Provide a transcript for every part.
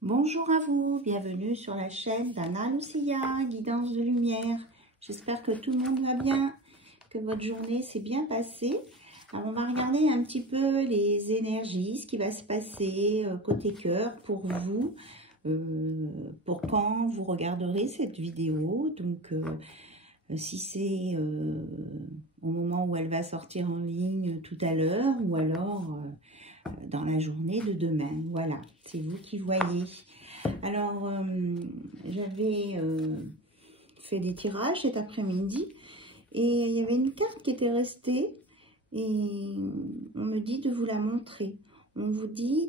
Bonjour à vous, bienvenue sur la chaîne d'Anna Lucia, Guidance de Lumière. J'espère que tout le monde va bien, que votre journée s'est bien passée. Alors on va regarder un petit peu les énergies, ce qui va se passer côté cœur pour vous, pour quand vous regarderez cette vidéo. Donc si c'est au moment où elle va sortir en ligne tout à l'heure ou alors dans la journée de demain. Voilà, c'est vous qui voyez. Alors, j'avais fait des tirages cet après-midi et il y avait une carte qui était restée et on me dit de vous la montrer. On vous dit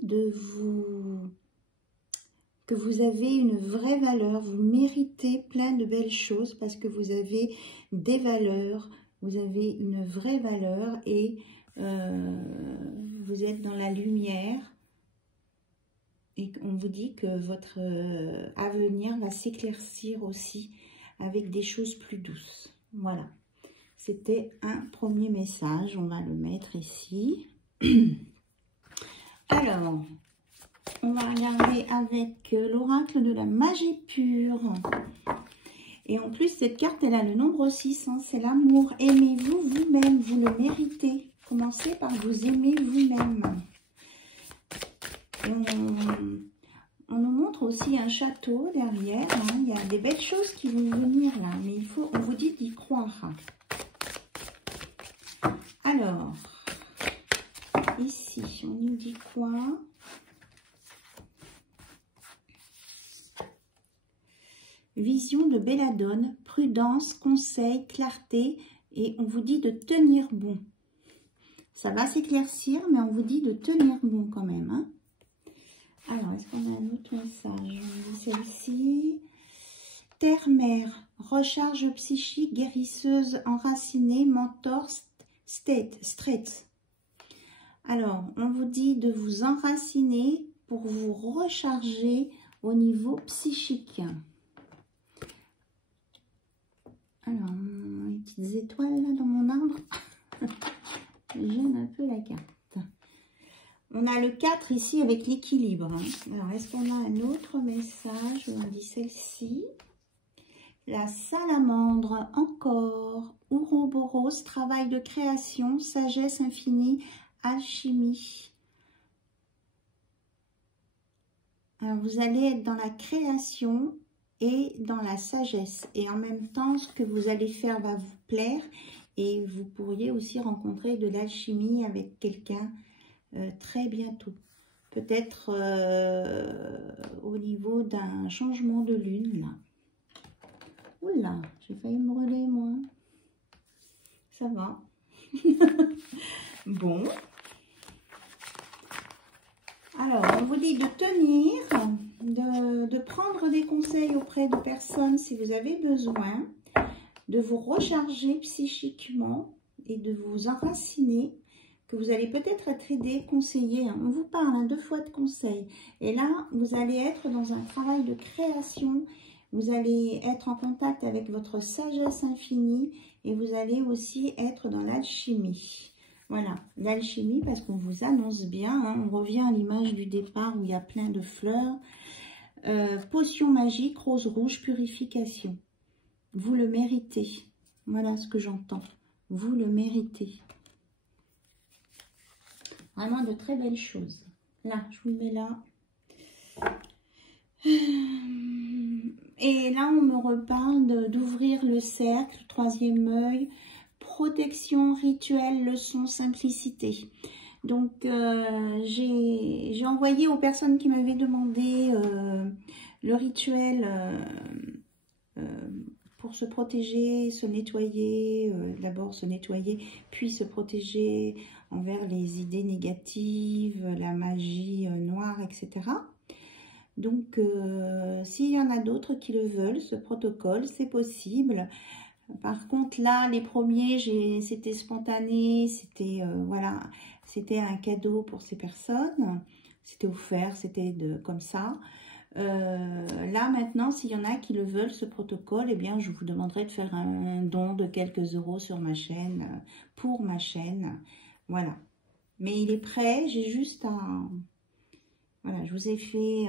que vous avez une vraie valeur, vous méritez plein de belles choses parce que vous avez des valeurs, vous avez une vraie valeur et vous êtes dans la lumière et on vous dit que votre avenir va s'éclaircir aussi avec des choses plus douces. Voilà, c'était un premier message, on va le mettre ici. Alors, on va regarder avec l'oracle de la magie pure. Et en plus, cette carte, elle a le nombre 6, hein, c'est l'amour. Aimez-vous vous-même, vous le méritez. Commencez par vous aimer vous-même. On nous montre aussi un château derrière. Hein. Il y a des belles choses qui vont venir là, mais on vous dit d'y croire. Alors, ici, on nous dit quoi? Vision de belladone, prudence, conseil, clarté, et on vous dit de tenir bon. Ça va s'éclaircir, mais on vous dit de tenir bon quand même. Hein. Alors, est-ce qu'on a un autre message? On dit celle-ci. Terre-mère, recharge psychique, guérisseuse, enracinée, mentor, straight. Alors, on vous dit de vous enraciner pour vous recharger au niveau psychique. Alors, les petites étoiles là dans mon arbre. J'aime un peu la carte. On a le 4 ici avec l'équilibre. Hein. Alors, est-ce qu'on a un autre message? On dit celle-ci. La salamandre, encore. Ouroboros, travail de création, sagesse infinie, alchimie. Alors, vous allez être dans la création et dans la sagesse. Et en même temps, ce que vous allez faire va vous plaire. Et vous pourriez aussi rencontrer de l'alchimie avec quelqu'un très bientôt. Peut-être au niveau d'un changement de lune. Là. Oula, j'ai failli me brûler moi. Ça va. Bon. Alors, on vous dit de tenir, de prendre des conseils auprès de personnes si vous avez besoin, de vous recharger psychiquement et de vous enraciner, que vous allez peut-être être aidé, conseillé. Hein. On vous parle hein, 2 fois de conseils. Et là, vous allez être dans un travail de création. Vous allez être en contact avec votre sagesse infinie et vous allez aussi être dans l'alchimie. Voilà, l'alchimie parce qu'on vous annonce bien. Hein, on revient à l'image du départ où il y a plein de fleurs. Potion magique, rose rouge, purification. Vous le méritez. Voilà ce que j'entends. Vous le méritez. Vraiment de très belles choses. Là, je vous le mets là. Et là, on me reparle d'ouvrir le cercle, 3e œil, protection, rituel, leçon, simplicité. Donc, j'ai envoyé aux personnes qui m'avaient demandé le rituel pour se protéger, se nettoyer, d'abord se nettoyer, puis se protéger envers les idées négatives, la magie noire, etc. Donc, s'il y en a d'autres qui le veulent, ce protocole, c'est possible. Par contre, là, les premiers, c'était spontané, c'était voilà, c'était un cadeau pour ces personnes. C'était offert, c'était comme ça. Là, maintenant, s'il y en a qui le veulent, ce protocole, eh bien, je vous demanderai de faire un don de quelques euros sur ma chaîne, pour ma chaîne. Voilà. Mais il est prêt, j'ai juste Voilà, je vous ai fait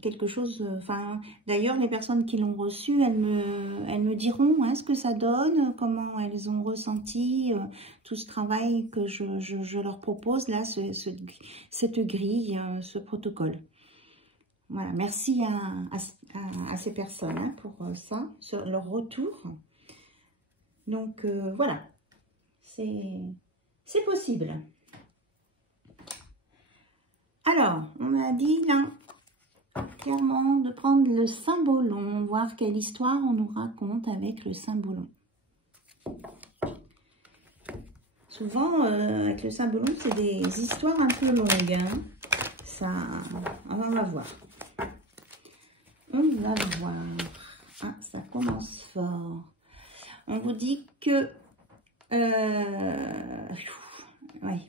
quelque chose, enfin, d'ailleurs, les personnes qui l'ont reçu, elles me diront ce que ça donne, comment elles ont ressenti tout ce travail que je leur propose, là, cette grille, ce protocole. Voilà, merci à ces personnes pour ça, sur leur retour. Donc, voilà, c'est possible. Alors, on m'a dit là, clairement, de prendre le cymbolon, voir quelle histoire on nous raconte avec le cymbolon. Souvent, avec le cymbolon, c'est des histoires un peu longues. Ça, on va voir. On va voir. Ah, ça commence fort. On vous dit que... ouais.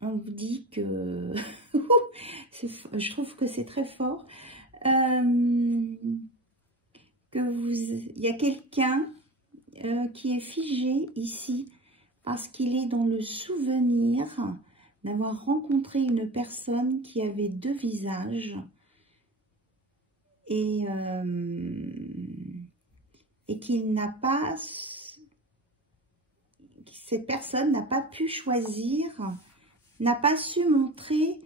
On vous dit que... je trouve que c'est très fort. Il y a quelqu'un qui est figé ici parce qu'il est dans le souvenir d'avoir rencontré une personne qui avait deux visages et qu'il n'a pas... Cette personne n'a pas pu choisir, n'a pas su montrer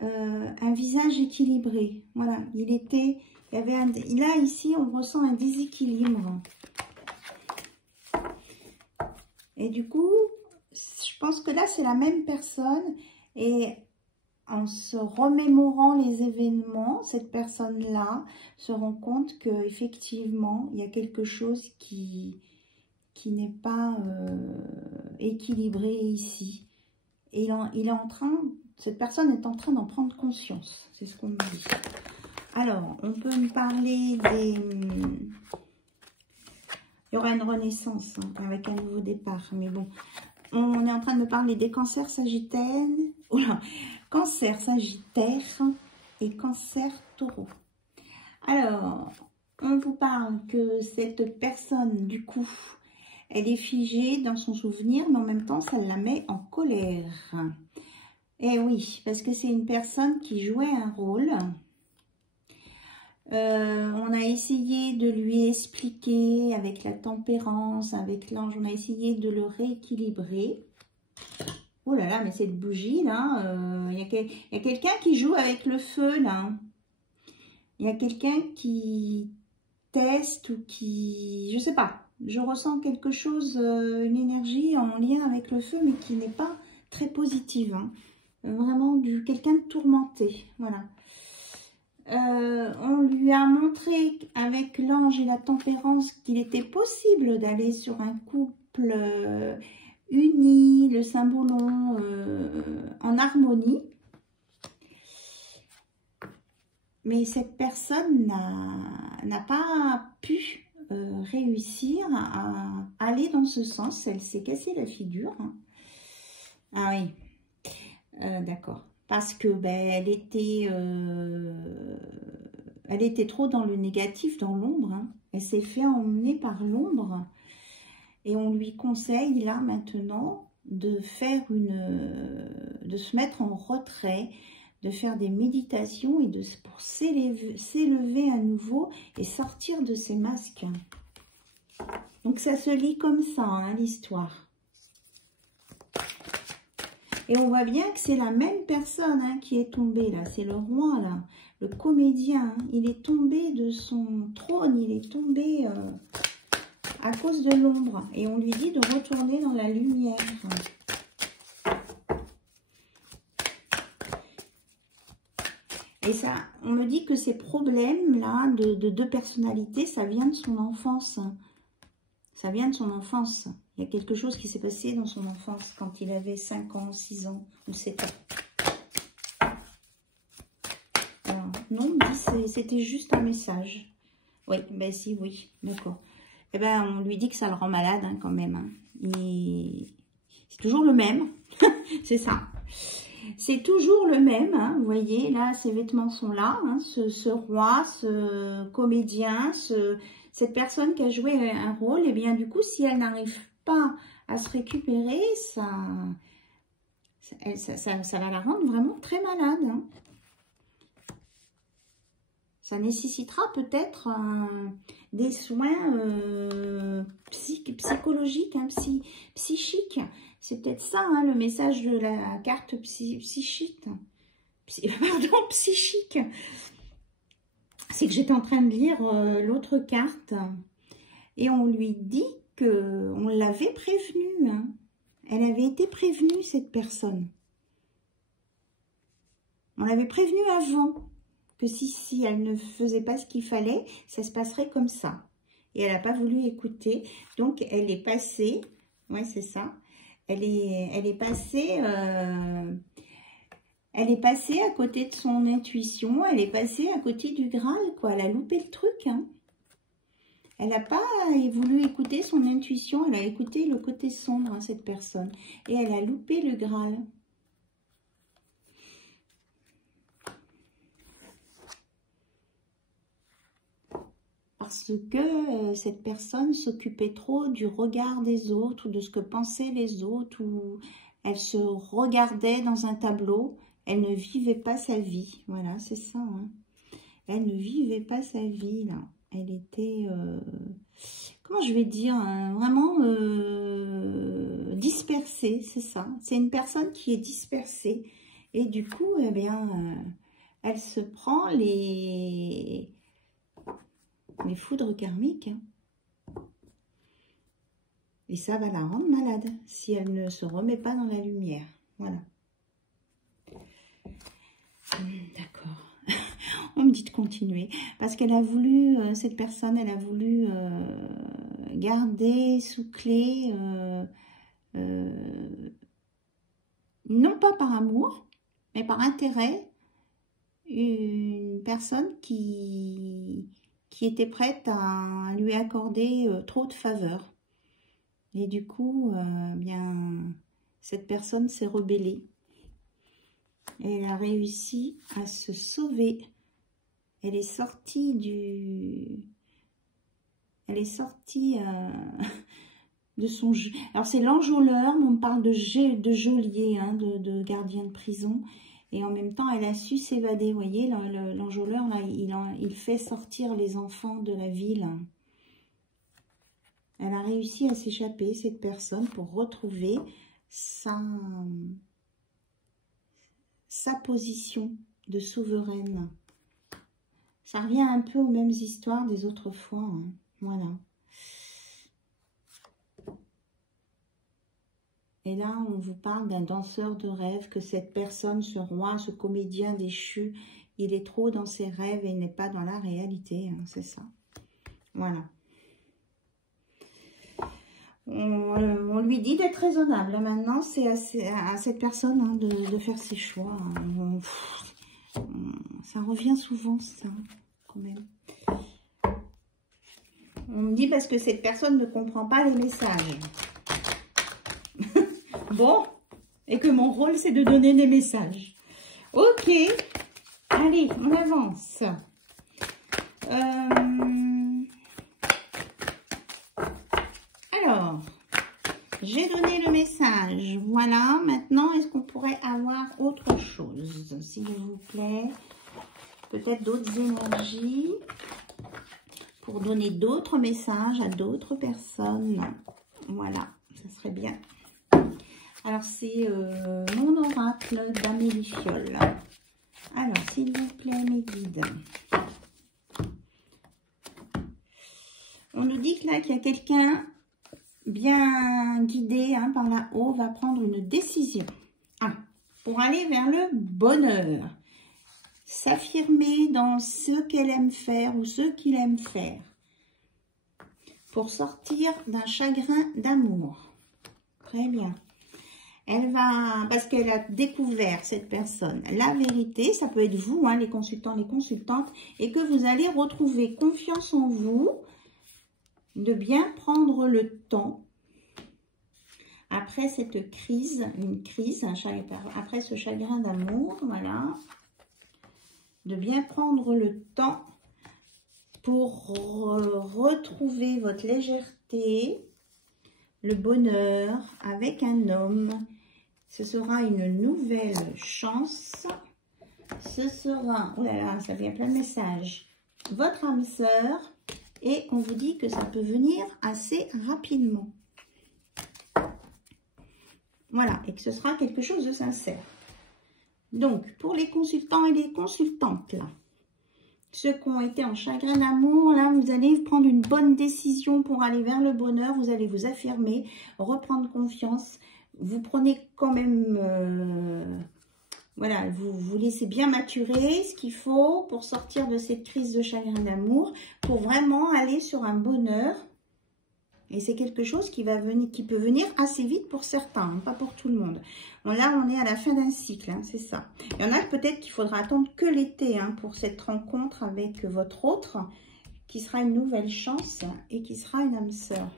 un visage équilibré. Voilà, là ici on ressent un déséquilibre. Et du coup, je pense que là c'est la même personne et en se remémorant les événements, cette personne-là se rend compte qu'effectivement il y a quelque chose qui n'est pas équilibré ici. Et il est en train, cette personne est en train d'en prendre conscience. C'est ce qu'on me dit. Alors, on peut me parler des... Il y aura une renaissance avec un nouveau départ. Mais bon, on est en train de me parler des cancers sagittaires. Oula, cancer sagittaire et cancer taureau. Alors, on vous parle que cette personne, du coup... Elle est figée dans son souvenir, mais en même temps, ça la met en colère. Et oui, parce que c'est une personne qui jouait un rôle. On a essayé de lui expliquer avec la tempérance, avec l'ange, on a essayé de le rééquilibrer. Oh là là, mais cette bougie là, il y a quelqu'un qui joue avec le feu là. Il y a quelqu'un qui teste ou qui... Je sais pas. Je ressens quelque chose, une énergie en lien avec le feu, mais qui n'est pas très positive. Vraiment quelqu'un de tourmenté. Voilà. On lui a montré avec l'ange et la tempérance qu'il était possible d'aller sur un couple uni, le symbolon en harmonie. Mais cette personne n'a pas pu réussir à aller dans ce sens. Elle s'est cassée la figure. Ah oui, d'accord. Parce que elle était trop dans le négatif, dans l'ombre. Elle s'est fait emmener par l'ombre. Et on lui conseille là maintenant de faire de se mettre en retrait, de faire des méditations et pour s'élever à nouveau et sortir de ces masques. Donc ça se lit comme ça, l'histoire. Et on voit bien que c'est la même personne qui est tombée là. C'est le roi là, le comédien. Il est tombé de son trône, il est tombé à cause de l'ombre. Et on lui dit de retourner dans la lumière. Et ça, on me dit que ces problèmes-là de deux personnalités, ça vient de son enfance. Ça vient de son enfance. Il y a quelque chose qui s'est passé dans son enfance quand il avait 5 ans, 6 ans ou 7 ans. Alors, non, on me dit c'était juste un message. Oui, ben si, oui, d'accord. Eh ben, on lui dit que ça le rend malade quand même. C'est toujours le même, c'est ça. C'est toujours le même, vous voyez, là, ses vêtements sont là, ce roi, ce comédien, cette personne qui a joué un rôle, et bien du coup, si elle n'arrive pas à se récupérer, Ça va la rendre vraiment très malade. Hein. Ça nécessitera peut-être des soins psychologiques, hein, psychiques. C'est peut-être ça, hein, le message de la carte psychique. Pardon, psychique. C'est que j'étais en train de lire l'autre carte et on lui dit qu'on l'avait prévenue. Hein. Elle avait été prévenue, cette personne. On l'avait prévenue avant que si elle ne faisait pas ce qu'il fallait, ça se passerait comme ça. Et elle n'a pas voulu écouter. Donc, elle est passée, ouais, c'est ça. Elle est passée à côté de son intuition. Elle est passée à côté du Graal, quoi. Elle a loupé le truc, hein. Elle n'a pas voulu écouter son intuition, elle a écouté le côté sombre, hein, cette personne. Et elle a loupé le Graal. Parce que cette personne s'occupait trop du regard des autres, ou de ce que pensaient les autres, ou elle se regardait dans un tableau. Elle ne vivait pas sa vie. Voilà, c'est ça. Hein. Elle ne vivait pas sa vie, là. Elle était, comment je vais dire, hein, vraiment dispersée, c'est ça. C'est une personne qui est dispersée. Et du coup, eh bien, elle se prend les foudres karmiques. Hein. Et ça va la rendre malade si elle ne se remet pas dans la lumière. Voilà. D'accord. On me dit de continuer. Parce qu'elle a voulu, cette personne, elle a voulu garder sous clé, non pas par amour, mais par intérêt, une personne qui était prête à lui accorder trop de faveurs. Et du coup, bien, cette personne s'est rebellée. Et elle a réussi à se sauver. Elle est sortie de son jeu. Alors c'est l'enjôleur, mais on parle de geôlier, hein, de gardien de prison. Et en même temps, elle a su s'évader. Vous voyez, l'enjôleur, là, il fait sortir les enfants de la ville. Elle a réussi à s'échapper, cette personne, pour retrouver sa position de souveraine. Ça revient un peu aux mêmes histoires des autres fois. Hein. Voilà. Et là, on vous parle d'un danseur de rêve, que cette personne, ce roi, ce comédien déchu, il est trop dans ses rêves et il n'est pas dans la réalité. Hein, c'est ça. Voilà. On lui dit d'être raisonnable. Maintenant, c'est à cette personne, hein, de faire ses choix. Hein. Ça revient souvent, ça, quand même. On me dit parce que cette personne ne comprend pas les messages. Bon, et que mon rôle, c'est de donner des messages. Ok, allez, on avance. Alors, j'ai donné le message. Voilà, maintenant, est-ce qu'on pourrait avoir autre chose, s'il vous plaît? Peut-être d'autres énergies pour donner d'autres messages à d'autres personnes. Voilà, ça serait bien. Alors, c'est mon oracle d'Amélie Fiole. Alors, s'il vous plaît, mes guides. On nous dit que là, qu'il y a quelqu'un bien guidé, hein, par là-haut, va prendre une décision. Pour aller vers le bonheur. S'affirmer dans ce qu'elle aime faire ou ce qu'il aime faire. Pour sortir d'un chagrin d'amour. Très bien. Elle va, parce qu'elle a découvert, cette personne, la vérité, ça peut être vous, hein, les consultants, les consultantes, et que vous allez retrouver confiance en vous, de bien prendre le temps, après cette crise, après ce chagrin d'amour, voilà, de bien prendre le temps pour retrouver votre légèreté, le bonheur avec un homme. ce sera une nouvelle chance. Ce sera, oh là là, ça vient plein de messages, votre âme sœur. Et on vous dit que ça peut venir assez rapidement. Voilà, et que ce sera quelque chose de sincère. Donc, pour les consultants et les consultantes, là, ceux qui ont été en chagrin d'amour, là, vous allez prendre une bonne décision pour aller vers le bonheur. Vous allez vous affirmer, reprendre confiance. Vous prenez quand même... voilà, vous laissez bien maturer ce qu'il faut pour sortir de cette crise de chagrin d'amour, pour vraiment aller sur un bonheur. Et c'est quelque chose qui peut venir assez vite pour certains, hein, pas pour tout le monde. Bon, là, on est à la fin d'un cycle, hein, c'est ça. Il y en a peut-être qu'il faudra attendre que l'été hein, pour cette rencontre avec votre autre, qui sera une nouvelle chance et qui sera une âme sœur.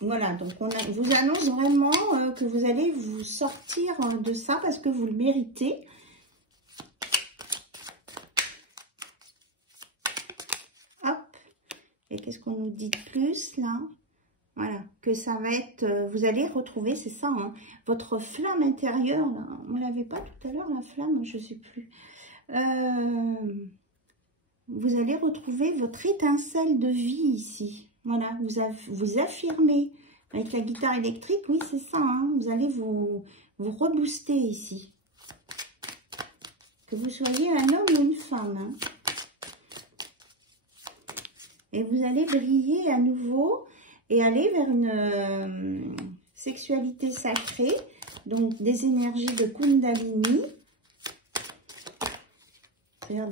Voilà, donc on vous annonce vraiment que vous allez vous sortir de ça parce que vous le méritez. Hop. Et qu'est-ce qu'on nous dit de plus là? Voilà, que ça va être... vous allez retrouver, c'est ça, hein, votre flamme intérieure. Là. On ne l'avait pas tout à l'heure, la flamme, je ne sais plus. Vous allez retrouver votre étincelle de vie ici. Voilà, vous affirmez avec la guitare électrique, oui c'est ça, hein, vous allez vous rebooster ici. Que vous soyez un homme ou une femme. Hein. Et vous allez briller à nouveau et aller vers une sexualité sacrée, donc des énergies de Kundalini. C'est-à-dire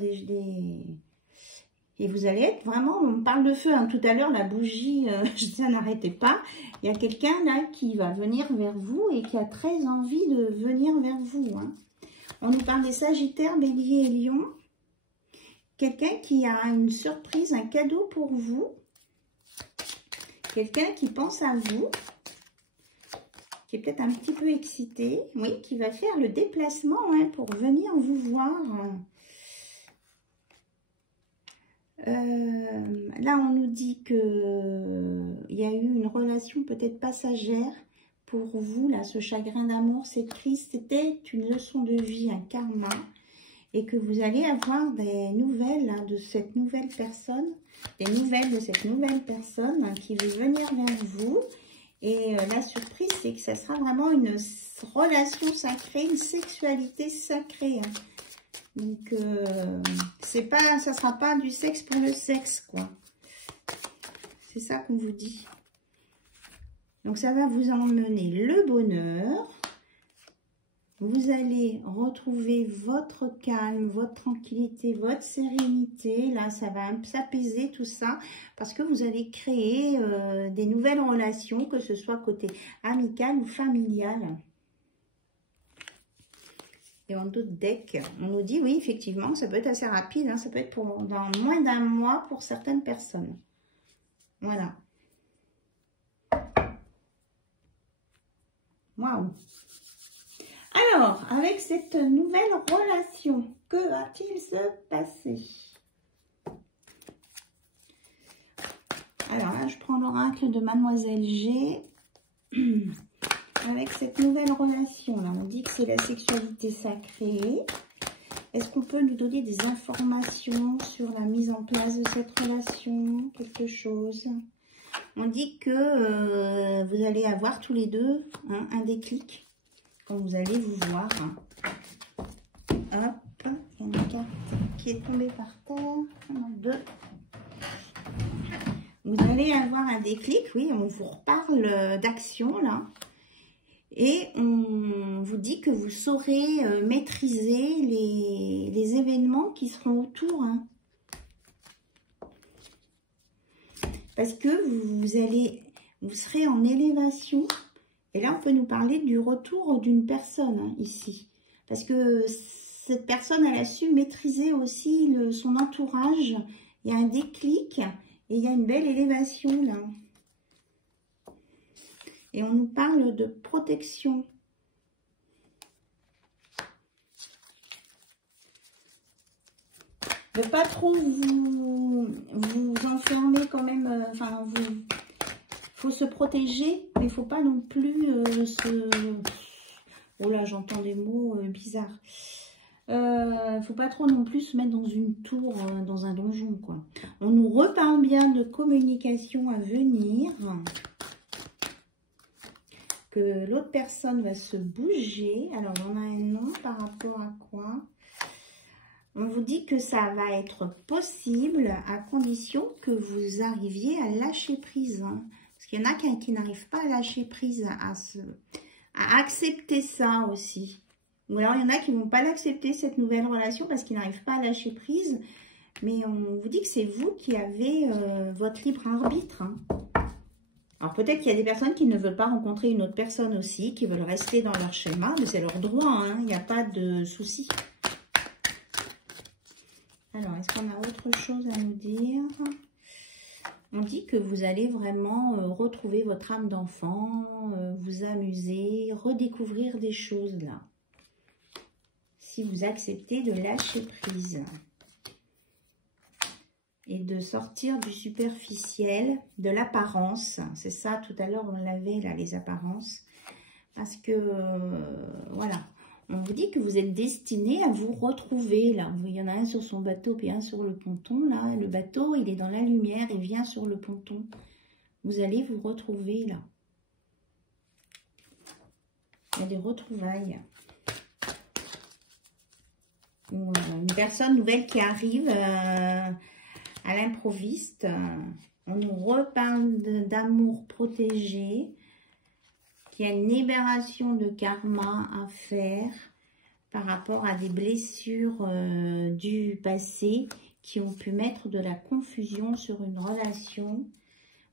Et vous allez être vraiment, on parle de feu, hein, tout à l'heure la bougie, ça n'arrêtait pas. Il y a quelqu'un là qui va venir vers vous et qui a très envie de venir vers vous. Hein. On nous parle des Sagittaires, Bélier et Lion. Quelqu'un qui a une surprise, un cadeau pour vous. Quelqu'un qui pense à vous, qui est peut-être un petit peu excité, oui, qui va faire le déplacement hein, pour venir vous voir. Là, on nous dit qu'il y a eu une relation peut-être passagère pour vous. Là, ce chagrin d'amour, cette crise, c'était une leçon de vie, un karma. Et que vous allez avoir des nouvelles hein, de cette nouvelle personne, des nouvelles de cette nouvelle personne hein, qui veut venir vers vous. Et la surprise, c'est que ça sera vraiment une relation sacrée, une sexualité sacrée. Hein. Donc, ça sera pas du sexe pour le sexe, quoi. C'est ça qu'on vous dit. Donc, ça va vous emmener le bonheur. Vous allez retrouver votre calme, votre tranquillité, votre sérénité. Là, ça va s'apaiser tout ça parce que vous allez créer des nouvelles relations, que ce soit côté amical ou familial. Et en d'autres decks, on nous dit, oui, effectivement, ça peut être assez rapide. Hein, ça peut être dans moins d'un mois pour certaines personnes. Voilà. Waouh! Alors, avec cette nouvelle relation, que va-t-il se passer? Alors là, je prends l'oracle de Mademoiselle G. Avec cette nouvelle relation, là, on dit que c'est la sexualité sacrée. Est-ce qu'on peut nous donner des informations sur la mise en place de cette relation? Quelque chose? On dit que vous allez avoir tous les deux hein, un déclic. Quand vous allez vous voir, hop, il y a une carte qui est tombée par terre, deux. Vous allez avoir un déclic, oui, on vous reparle d'action là, et on vous dit que vous saurez maîtriser les événements qui seront autour, hein. Parce que vous serez en élévation. Et là, on peut nous parler du retour d'une personne, hein, ici. Parce que cette personne, elle a su maîtriser aussi son entourage. Il y a un déclic et il y a une belle élévation, là. Et on nous parle de protection. De pas trop vous enfermer quand même, enfin, faut se protéger, mais il ne faut pas non plus Oh là, j'entends des mots bizarres. Faut pas trop non plus se mettre dans une tour, dans un donjon, quoi. On nous reparle bien de communication à venir. Que l'autre personne va se bouger. Alors, on a un nom par rapport à quoi? On vous dit que ça va être possible à condition que vous arriviez à lâcher prise. Hein. Parce qu'il y en a qui n'arrivent pas à lâcher prise, à accepter ça aussi. Ou alors, il y en a qui ne vont pas l'accepter, cette nouvelle relation, parce qu'ils n'arrivent pas à lâcher prise. Mais on vous dit que c'est vous qui avez votre libre arbitre. Hein. Alors, peut-être qu'il y a des personnes qui ne veulent pas rencontrer une autre personne aussi, qui veulent rester dans leur schéma, mais c'est leur droit, hein. Il n'y a pas de souci. Alors, est-ce qu'on a autre chose à nous dire? On dit que vous allez vraiment retrouver votre âme d'enfant, vous amuser, redécouvrir des choses là. Si vous acceptez de lâcher prise. Et de sortir du superficiel, de l'apparence. C'est ça, tout à l'heure, on l'avait là, les apparences. Parce que, voilà. On vous dit que vous êtes destiné à vous retrouver, là. Il y en a un sur son bateau, puis un sur le ponton, là. Le bateau, il est dans la lumière, il vient sur le ponton. Vous allez vous retrouver, là. Il y a des retrouvailles. Ou une personne nouvelle qui arrive à l'improviste. On nous reparle d'amour protégé. Qu'il y a une libération de karma à faire par rapport à des blessures du passé qui ont pu mettre de la confusion sur une relation.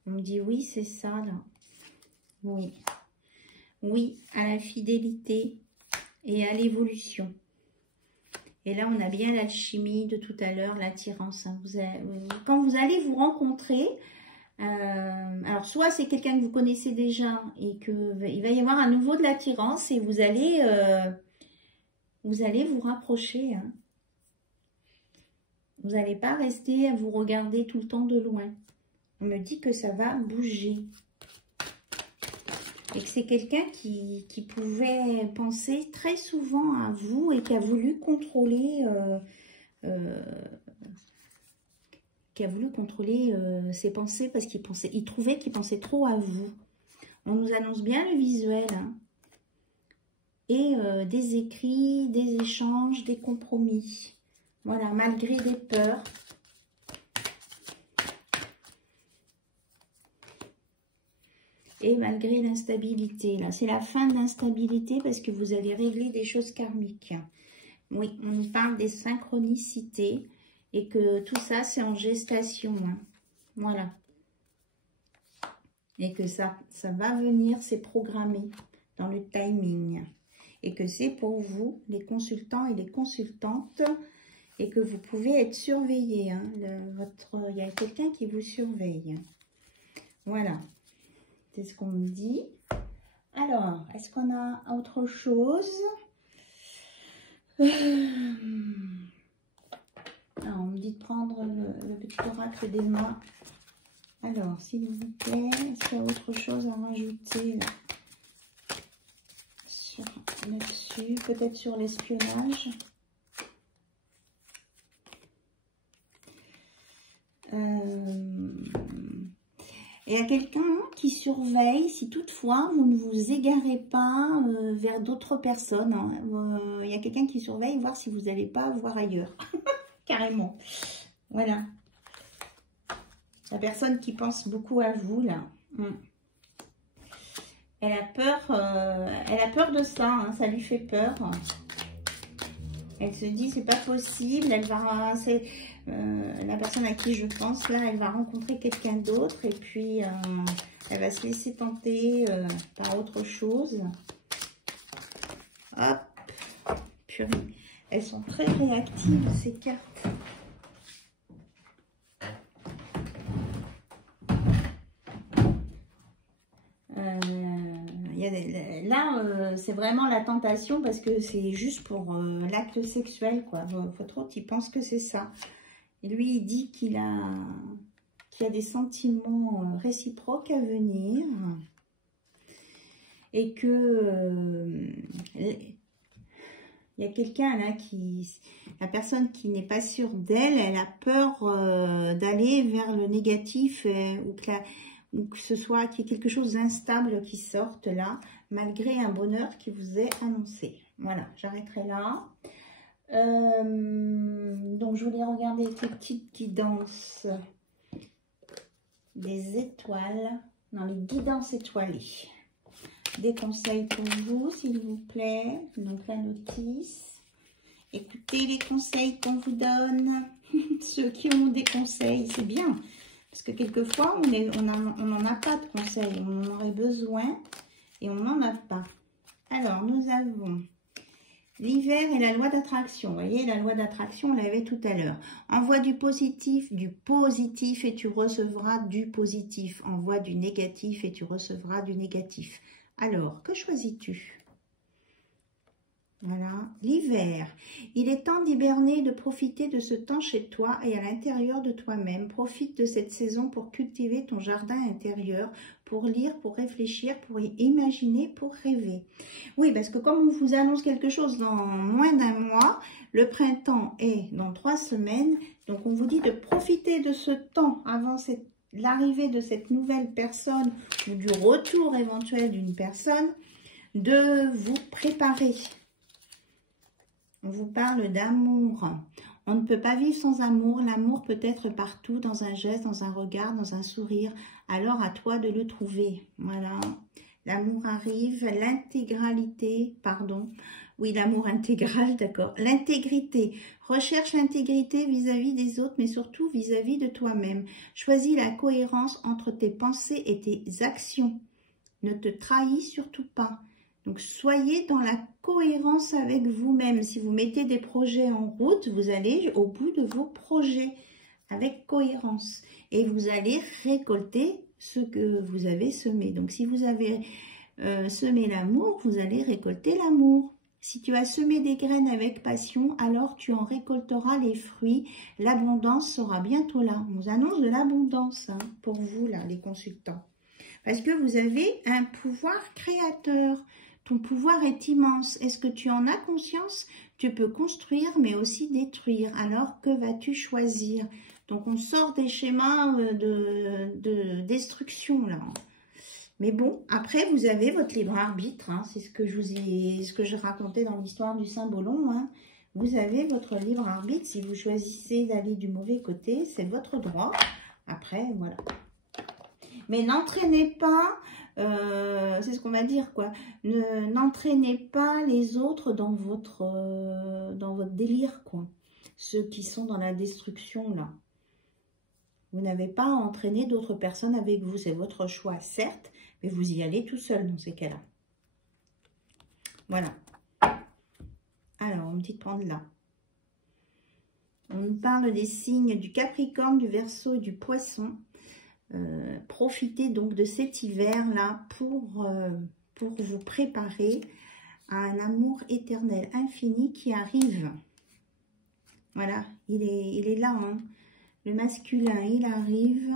On me dit oui, c'est ça là. Oui. Oui, à la fidélité et à l'évolution. Et là, on a bien l'alchimie de tout à l'heure, l'attirance. Hein. Quand vous allez vous rencontrer... alors, soit c'est quelqu'un que vous connaissez déjà et qu'il va y avoir à nouveau de l'attirance et vous allez vous rapprocher. Hein. Vous n'allez pas rester à vous regarder tout le temps de loin. On me dit que ça va bouger. Et que c'est quelqu'un qui pouvait penser très souvent à vous et qui a voulu contrôler... ses pensées parce qu'il trouvait qu'il pensait trop à vous. On nous annonce bien le visuel. Hein. Et des écrits, des échanges, des compromis. Voilà, malgré des peurs. Et malgré l'instabilité. Là, c'est la fin de l'instabilité parce que vous allez régler des choses karmiques. Oui, on nous parle des synchronicités. Et que tout ça, c'est en gestation. Hein. Voilà. Et que ça va venir, c'est programmé dans le timing. Et que c'est pour vous, les consultants et les consultantes. Et que vous pouvez être surveillés. Hein. Il y a quelqu'un qui vous surveille. Voilà. C'est ce qu'on me dit. Alors, est-ce qu'on a autre chose? Alors, on me dit de prendre le petit oracle d'Emma. Alors, s'il vous plaît, est-ce qu'il y a autre chose à rajouter là-dessus? Peut-être sur l'espionnage. Il y a quelqu'un qui surveille si toutefois vous ne vous égarez pas vers d'autres personnes. Hein. Il y a quelqu'un qui surveille, voir si vous n'allez pas voir ailleurs. Carrément. Voilà. La personne qui pense beaucoup à vous, là. Elle a peur de ça. Hein, ça lui fait peur. Elle se dit, c'est pas possible. Elle va... la personne à qui je pense, là, elle va rencontrer quelqu'un d'autre. Et puis, elle va se laisser tenter par autre chose. Hop. Purée. Elles sont très réactives, ces cartes. Là, c'est vraiment la tentation parce que c'est juste pour l'acte sexuel, quoi. Votre autre, il pense que c'est ça. Et lui, il dit qu'il a des sentiments réciproques à venir. et que il y a quelqu'un là la personne qui n'est pas sûre d'elle, elle a peur d'aller vers le négatif ou que ce soit qu'il y ait quelque chose d'instable qui sorte là, malgré un bonheur qui vous est annoncé. Voilà, j'arrêterai là. Donc, je voulais regarder ces petites guidances des étoiles, dans les guidances étoilées. Des conseils pour vous, s'il vous plaît. Donc, la notice. Écoutez les conseils qu'on vous donne. Ceux qui ont des conseils, c'est bien. Parce que quelquefois, on n'en a pas de conseils. On en aurait besoin et on n'en a pas. Alors, nous avons l'hiver et la loi d'attraction. Vous voyez, la loi d'attraction, on l'avait tout à l'heure. Envoie du positif et tu recevras du positif. Envoie du négatif et tu recevras du négatif. Alors, que choisis-tu? Voilà, l'hiver. Il est temps d'hiberner, de profiter de ce temps chez toi et à l'intérieur de toi-même. Profite de cette saison pour cultiver ton jardin intérieur, pour lire, pour réfléchir, pour imaginer, pour rêver. Oui, parce que comme on vous annonce quelque chose dans moins d'un mois, le printemps est dans 3 semaines. Donc, on vous dit de profiter de ce temps avant l'arrivée de cette nouvelle personne ou du retour éventuel d'une personne, de vous préparer. On vous parle d'amour. On ne peut pas vivre sans amour. L'amour peut être partout, dans un geste, dans un regard, dans un sourire. Alors, à toi de le trouver. Voilà. L'amour arrive. L'intégralité, pardon. Oui, l'amour intégral, d'accord. L'intégrité. Recherche l'intégrité vis-à-vis des autres, mais surtout vis-à-vis de toi-même. Choisis la cohérence entre tes pensées et tes actions. Ne te trahis surtout pas. Donc, soyez dans la cohérence avec vous-même. Si vous mettez des projets en route, vous allez au bout de vos projets avec cohérence. Et vous allez récolter ce que vous avez semé. Donc, si vous avez semé l'amour, vous allez récolter l'amour. Si tu as semé des graines avec passion, alors tu en récolteras les fruits. L'abondance sera bientôt là. On vous annonce de l'abondance pour vous, là, les consultants. Parce que vous avez un pouvoir créateur. Ton pouvoir est immense. Est-ce que tu en as conscience? Tu peux construire, mais aussi détruire. Alors, que vas-tu choisir? Donc, on sort des schémas de destruction, là. Mais bon, après, vous avez votre libre arbitre. C'est ce que je racontais dans l'histoire du Saint-Bolon. Vous avez votre libre arbitre. Si vous choisissez d'aller du mauvais côté, c'est votre droit. Après, voilà. Mais n'entraînez pas, c'est ce qu'on va dire, quoi. N'entraînez pas les autres dans votre délire, quoi. Ceux qui sont dans la destruction, là. Vous n'avez pas à entraîner d'autres personnes avec vous. C'est votre choix, certes, mais vous y allez tout seul dans ces cas-là. Voilà. Alors, on me dit de prendre là. On nous parle des signes du Capricorne, du Verseau et du Poisson. Profitez donc de cet hiver-là pour vous préparer à un amour éternel, infini qui arrive. Voilà, il est là, le masculin, il arrive.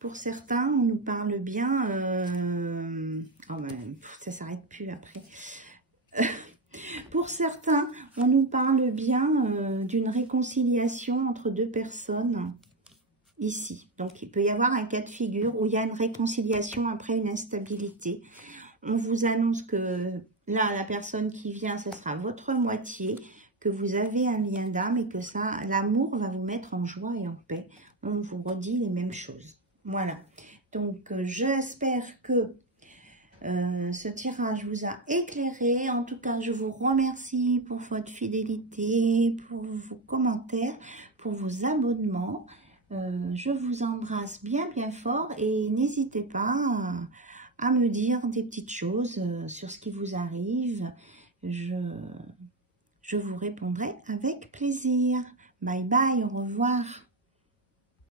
Pour certains, on nous parle bien, oh ben, ça s'arrête plus après. Pour certains, on nous parle bien d'une réconciliation entre deux personnes ici. Donc, il peut y avoir un cas de figure où il y a une réconciliation après une instabilité. On vous annonce que là, la personne qui vient, ce sera votre moitié, que vous avez un lien d'âme et que ça, l'amour va vous mettre en joie et en paix. On vous redit les mêmes choses. Voilà. Donc, j'espère que ce tirage vous a éclairé. En tout cas, je vous remercie pour votre fidélité, pour vos commentaires, pour vos abonnements. Je vous embrasse bien fort et n'hésitez pas à me dire des petites choses sur ce qui vous arrive. Je vous répondrai avec plaisir. Bye bye, au revoir.